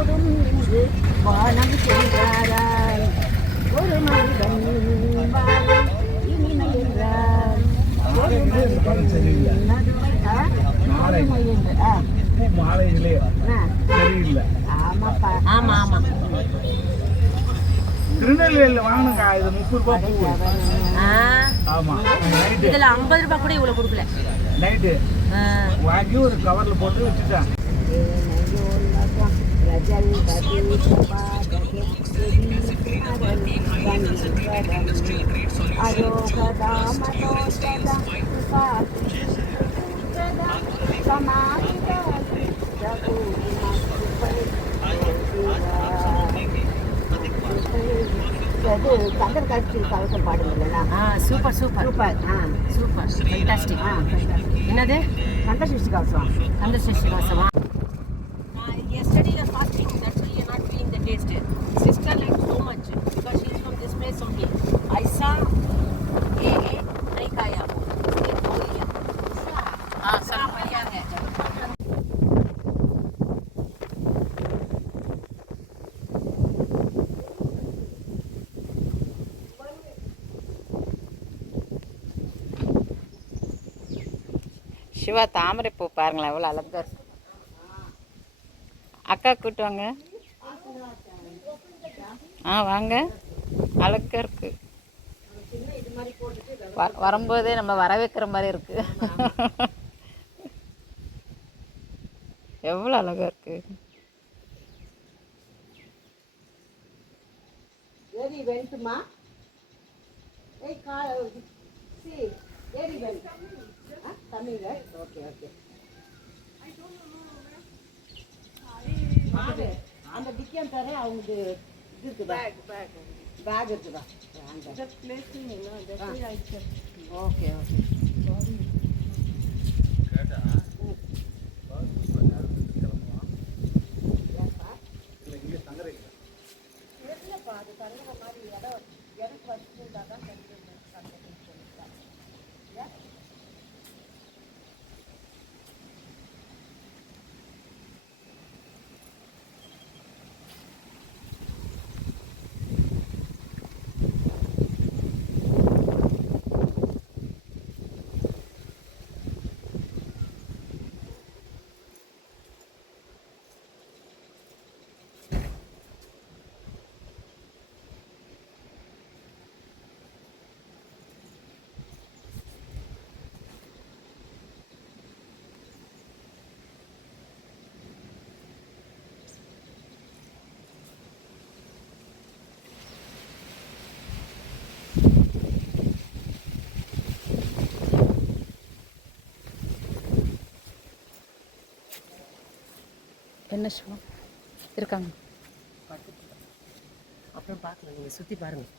போதும் இன்று வானம் சென்றாரால் ஒரு மனிதன் வாழை இனிமை என்றார் ஒரு மனிதன் மாலைகளே சரியில்லை. ஆமாப்பா ஆமா ஆமா திருநெல்வேலியில் வாங்கினக்கா இது 30 ரூபா பூ. ஆமா இதுல 50 ரூபாய் கூட இவ்வளவு கொடுக்கல. நைட்டு வாங்கி ஒரு கவர்ல போட்டு வச்சுட்டேன். சங்கர் காட்சி கவசம் பாடுங்களா? Super super super super fantastic. என்னது கந்தசஷ்டி கவசம்? Kandasashti கவசமா? Yesterday was fasting, that's why you're not feeling the taste. Sister liked so much because she's from this place only. I saw Naikaya in Korea. Sara Mayang hai. Siva தாமரை பூ பாருங்களேன் எவ்வளோ அழகாக இருக்கு. அக்கா கூட்டு வாங்க. வாங்க, அழகாக இருக்கு. வரும்போதே நம்ம வர வைக்கிற மாதிரி இருக்கு. எவ்வளோ அழகாக இருக்கு. Very went-ma. Hey, see, very went. Coming, right? Okay, okay. அந்த டிக்கெட் தர அவங்க இது பேக் இருக்குதா? Okay okay. என்ன சிவா இருக்காங்க? அப்புறம் பார்க்கலாம், நீங்கள் சுற்றி பாருங்கள்.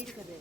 இருக்குது.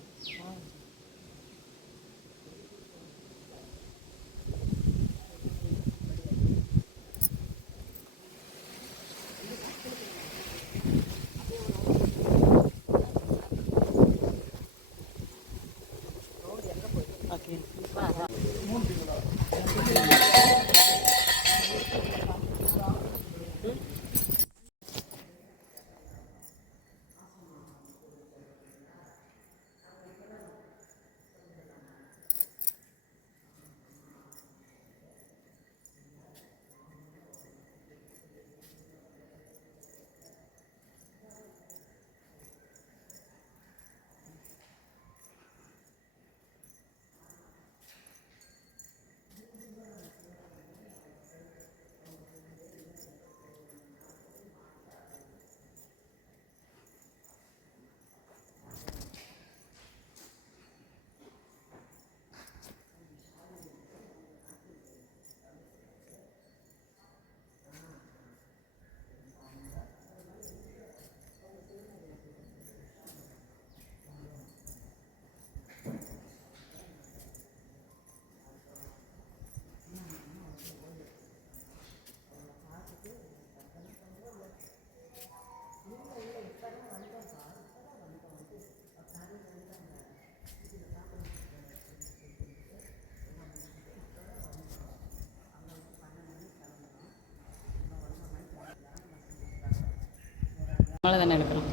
அவ்வளோதானே எடுக்கலாம்.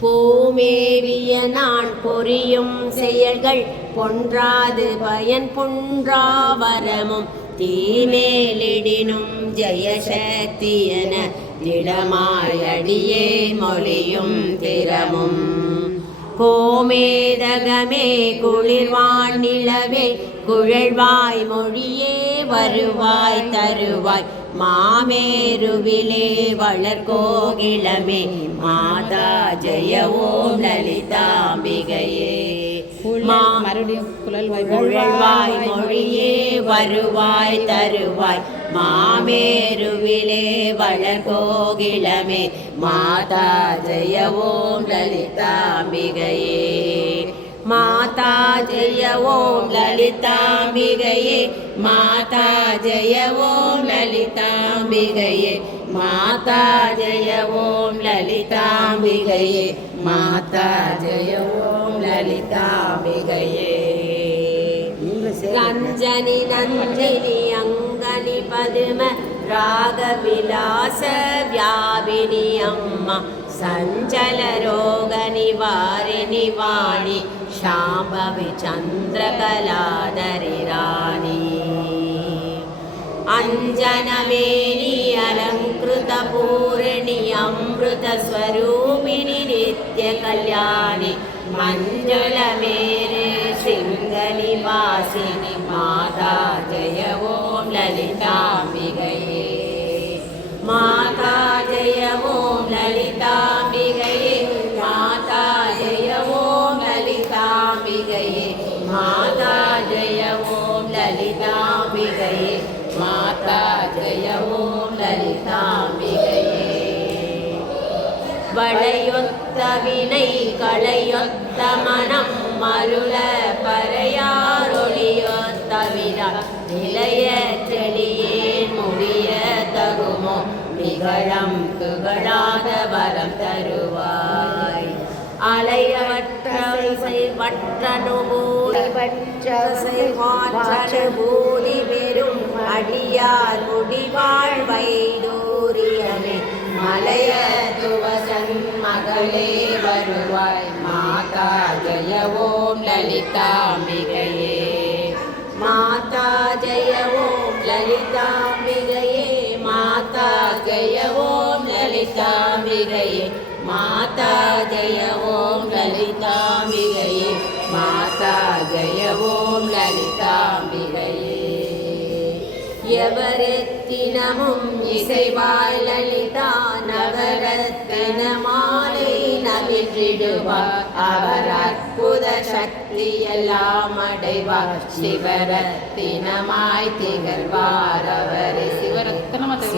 பூமேவிய நான் பொரியும் செயல்கள் பொன்றாது பயன் பொன்றாவரமும் தீமேலிடினும் ஜெயசக்தியன திடமாயடியே மொழியும் திறமும் கோமேதகமே குளிர்வான் நிலவே குழல்வாய் மொழியே வருவாய் தருவாய் மாமேருவிலே வளர்கோகிளமே மாதா ஜெய ஓம் லலிதாம்பிகையே மறுபடியும் குழல்வாய் மொழியே வருவாய் தருவாய் மாமேருவிலே வளர்கோகிளமே மாதா ஜெய ஓம் லலிதாம்பிகையே மாதா ஜெய ஓம் லலிதாம்பிகையே மாதா ஜெய ஓம் லலிதாம்பிகையே மாதா ஜெய ஓம் லலிதாம்பிகையே மாதா ஜெய ஓம் லலிதாம்பிகையே ரஞ்சனி நந்தினி அங்கனி பதும ராகவிலாச வியாபினி அம்மா சஞ்சல ரோக நிவாரிணி வாணி शाम्भवी चन्द्रकलाधरि राणी अञ्जनमेनि अलङ्कृतपूर्णि अमृतस्वरूपिणि नित्यकल्याणि मञ्जुलमेरे शृङ्गनिवासिनि माता जय ॐ ललिताम्बिकये माता जय ॐ ललिताम्बिकये माता जय ॐ ललिताम्बिकये माता जय ॐ ललिताम्बिकये माता जय ॐ ललिताम्बिकये वळयொத்த வினை களையொத்த மனம் மருள பறையாரொளியொத்த வினா நிலைய செழியேன் முடிய தகுமோ நிகழம் துகழாத வரம் தருவாய் அலையவற்றை வற்றனுபூதி பூதி பெறும் அடியார் முடிவாழ் வைடூரியமே மலைய துவசன் மகளே வருவாய் மாதா ஜெய ஓம் லலிதாம்பிகையே மாதா ஜெய ஓம் லலிதாம்பிகையே மாதா ஜெய ஓம் லலிதாம்பிகையே மாதா ஜெய ஓம் லலிதாம்பிகையே மாதா ஜெய ஓம் லலிதாம்பிகையே எவரெத்தினமும் இசைவாய் லலிதா நவரத்தின மாலை நவிற்றிடுவார் அவர் அற்புத சக்தி எல்லாம் அடைவார் சிவரத்தினமாய் திகழ்வார் அவரே சிவரத்தின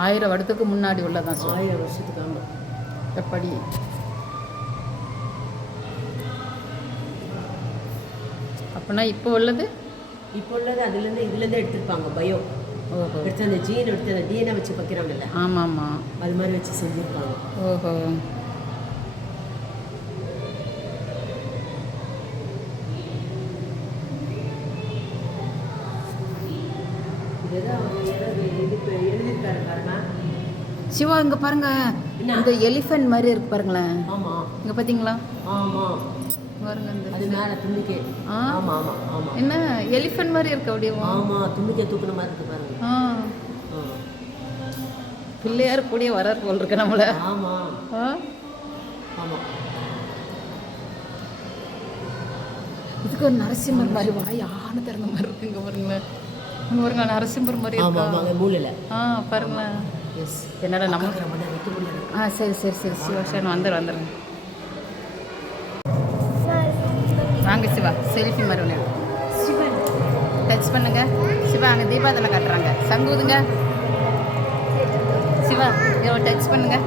ஆயிரம் வருடத்துக்கு முன்னாடி உள்ளதான் 1000 வருஷத்துக்கு ஆமா எப்படி அப்படின்னா இப்போ உள்ளது அதுலேருந்து இதுலேருந்து எடுத்துருப்பாங்க பயோ ஓஹோ எடுத்து அந்த ஜீன் எடுத்து அந்த டிஎன்ஏ வச்சு வைக்கிறாங்கல்ல ஆமாம் ஆமாம் அது மாதிரி வச்சு செஞ்சுருப்பாங்க ஓஹோ சிவா இங்கே பாருங்க இந்த எலிஃபென்ட் மாதிரி இருக்கு பாருங்களேன் ஆமாம் இங்கே பார்த்தீங்களா ஆமாம் பாருங்க அது மேலே தும்பிக்கை ஆமாம் ஆமாம் ஆமாம் என்ன எலிஃபென்ட் மாதிரி இருக்கு அப்படியே ஆமாம் தும்பிக்கை தூக்குன மாதிரி இருக்கு பாருங்க பிள்ளையார் கூடிய வரார் போல் இருக்கு நம்மள ஆமாம் ஆமாம் இதுக்கு ஒரு நரசிம்மர் மாதிரி வாய் ஆன திறந்த மாதிரி இருக்கு. இங்கே பாருங்களேன், இங்கே பாருங்க நரசிம்மர் மாதிரி இருக்கா. மூலையில் பாருங்களேன். எஸ் என்னடா நம்ம சரி சரி சரி சிவா சரி வந்துடுங்க. வாங்க சிவா, செல்ஃபி மாதிரி ஒன்று டச் பண்ணுங்க. சிவா அங்கே தீபாவளி காட்டுறாங்க, சங்குதுங்க. சிவா டச் பண்ணுங்க.